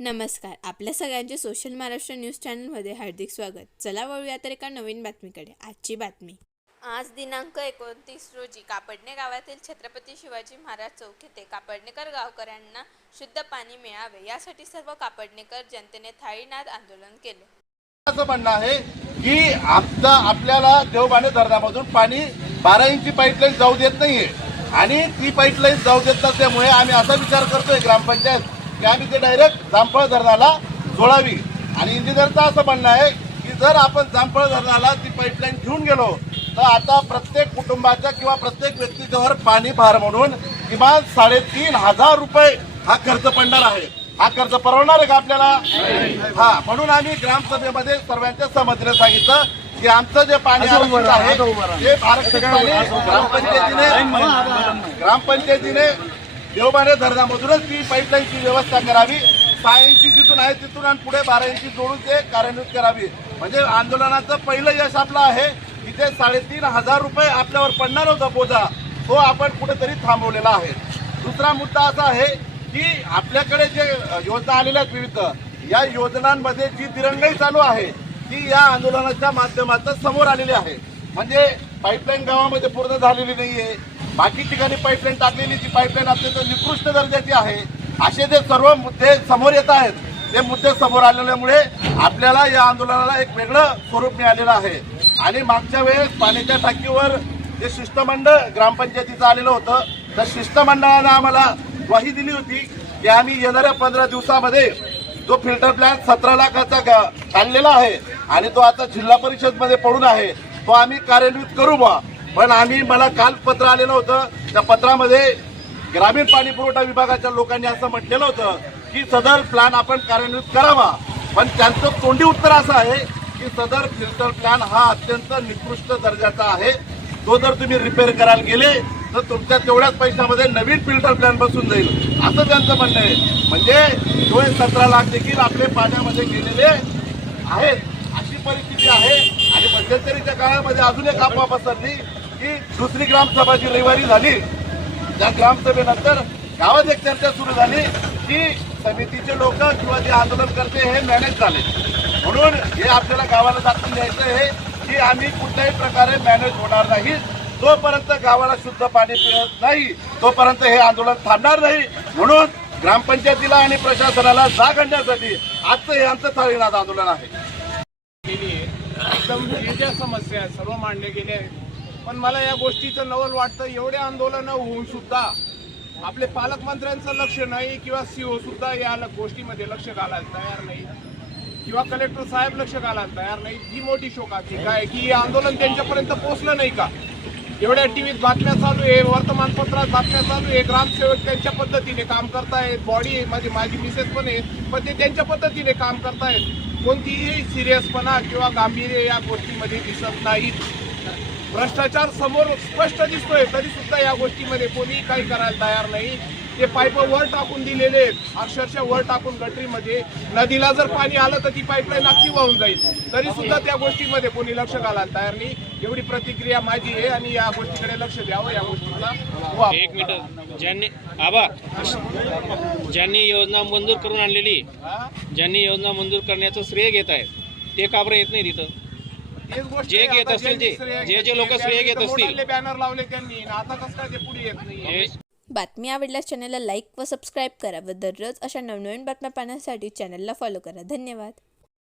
नमस्कार. आपल्या सगळ्यांचे सोशल महाराष्ट्र न्यूज चॅनलमध्ये हार्दिक स्वागत. चला वळूया तर एका नवीन बातमीकडे. आजची बातमी. आज दिनांक 29 रोजी कापडणे गावातील छत्रपती शिवाजी महाराज चौक येथे कापडणेकर गावकऱ्यांना शुद्ध पाणी मिळावे यासाठी सर्व कापडणेकर जनतेने थाळीनाद आंदोलन केले. असं म्हणणं आहे की आपल्याला देवबाणे धरणामधून पाणी 12 इंची पाईपलाईन जाऊ देत नाहीये आणि ती पाईपलाईन जाऊ देत नसल्यामुळे आम्ही असा विचार करतोय ग्रामपंचायत की आम्ही ते डायरेक्ट जामफळ धरणाला जोडावी. आणि इंजिनियरचं असं म्हणणं आहे की जर आपण जामफळ धरणाला ती पाईपलाईन घेऊन गेलो तर आता प्रत्येक कुटुंबाच्या किंवा प्रत्येक व्यक्तीच्यावर पाणी भार म्हणून किमान 3,500 रुपये हा खर्च पडणार आहे. हा खर्च परवडणार आहे का आपल्याला? हा, म्हणून आम्ही ग्रामसभेमध्ये सर्वांच्या सहमतीने सांगितलं की आमचं जे पाणी आरक्षित आहे ते आरक्षित पाणी ग्रामपंचायतीने देवबाणे धरणामधूनच ती पाईपलाईनची व्यवस्था करावी. 6 इंची जिथून आहे तिथून आणि पुढे 12 इंची जोडून ते कार्यान्वित करावी. म्हणजे आंदोलनाचं पहिलं यश आपलं आहे की ते 3,500 रुपये आपल्यावर पडणार होता बोजा, तो आपण कुठेतरी थांबवलेला आहे. दुसरा मुद्दा असा आहे की आपल्याकडे जे योजना आलेल्या आहेत विविध, या योजनांमध्ये जी दिरंगाई चालू आहे ती या आंदोलनाच्या माध्यमातून समोर आलेली आहे. म्हणजे पाईपलाईन गावामध्ये पूर्ण झालेली नाहीये, बाकी ठिकाणी पाईपलाईन टाकलेली ती पाईपलाईन अत्यंत निकृष्ट दर्जाची आहे. असे जे सर्व मुद्दे समोर येत आहेत ते मुद्दे समोर आलेल्यामुळे आपल्याला या आंदोलनाला एक वेगळं स्वरूप मिळालेलं आहे. आणि मागच्या वेळेस पाण्याच्या टाकीवर जे शिष्टमंडळ ग्रामपंचायतीचं आलेलं होतं त्या शिष्टमंडळानं आम्हाला ग्वाही दिली होती की आम्ही येणाऱ्या 15 दिवसामध्ये जो फिल्टर प्लॅन 17 लाखाचा काढलेला आहे आणि तो आता जिल्हा परिषदमध्ये पडून आहे तो आम्ही कार्यान्वित करू बा. पण मला काल पत्र आलेलं होतं, त्या पत्रामध्ये ग्रामीण पाणी पुरवठा विभागाच्या लोकांनी असं म्हटलेलं होतं की सदर प्लॅन आपण कार्यान्वित करावा. पण त्यांचं तोंडी उत्तर असं आहे की सदर फिल्टर प्लॅन हा अत्यंत निकृष्ट दर्जाचा आहे, तो जर तुम्ही रिपेअर करायला गेले तर तुमच्या तेवढ्याच पैशामध्ये नवीन फिल्टर प्लॅन बसून जाईल असं त्यांचं म्हणणं आहे. म्हणजे 17 लाख देखील आपले पाण्यामध्ये गेलेले आहेत अशी परिस्थिती आहे. आणि मध्यंतरीच्या काळामध्ये अजून एक अफवा पसरली की दुसरी ग्रामसभा जी रविवारी झाली त्या ग्रामसभेनंतर गावात एक चर्चा सुरू झाली की समितीचे लोक किंवा जे आंदोलन करते हे मॅनेज झाले. म्हणून हे आपल्याला गावाला दाखवून द्यायचं आहे की आम्ही कुठल्याही प्रकारे मॅनेज होणार नाही. जोपर्यंत गावाला शुद्ध पाणी मिळत नाही तोपर्यंत हे आंदोलन थांबणार नाही. म्हणून ग्रामपंचायतीला आणि प्रशासनाला जाग आणण्यासाठी आजचं हे आमचं थाळीनाद आंदोलन आहे. एकदम ज्या समस्या आहेत सर्व मांडले गेले आहेत. पण मला या गोष्टीचं नवल वाटतं, एवढे आंदोलनं होऊन सुद्धा आपले पालकमंत्र्यांचं लक्ष नाही किंवा सीओ सुद्धा या गोष्टीमध्ये लक्ष घालायला तयार नाही किंवा कलेक्टर साहेब लक्ष घालायला तयार नाही. ही मोठी शोकाची काय की हे आंदोलन त्यांच्यापर्यंत पोहोचलं नाही का? एवढ्या टीव्हीत बातम्या चालू आहे, वर्तमानपत्रात बातम्या चालू आहे, ग्रामसेवक त्यांच्या पद्धतीने काम करतायत, बॉडी माझी मिसेस पण आहे पण ते त्यांच्या पद्धतीने काम करतायत. कोणतीही सिरियसपणा किंवा गांभीर्य या गोष्टीमध्ये दिसत नाही. भ्रष्टाचार समोर स्पष्ट दिसतोय तरी सुद्धा या गोष्टीमध्ये कोणीही काही करायला तयार नाही. ते पाईप वर टाकून दिलेले आहेत, अक्षरशः वर टाकून गटरीमध्ये. नदीला जर पाणी आलं तर ती पाईपलाईन अख्खी वाहून जाईल तरी सुद्धा त्या गोष्टीमध्ये कोणी लक्ष घालायला तयार नाही. एवढी प्रतिक्रिया माझी आहे आणि या गोष्टीकडे लक्ष द्यावं. या गोष्टीला एक मिनिट, ज्यांनी योजना मंजूर करून आणलेली, ज्यांनी योजना मंजूर करण्याचं श्रेय घेत आहेत ते का बरं येत नाही तिथं? जे घेत असतील जे लोक श्रेय घेत असतील बॅनर लावले त्यांनी, आता कसं काय ते पुढे येत नाही. बातमी आवडल्यास चॅनलला लाईक व सबस्क्राईब करा व दररोज अशा नवनवीन बातम्या पाहण्यासाठी चॅनलला फॉलो करा. धन्यवाद.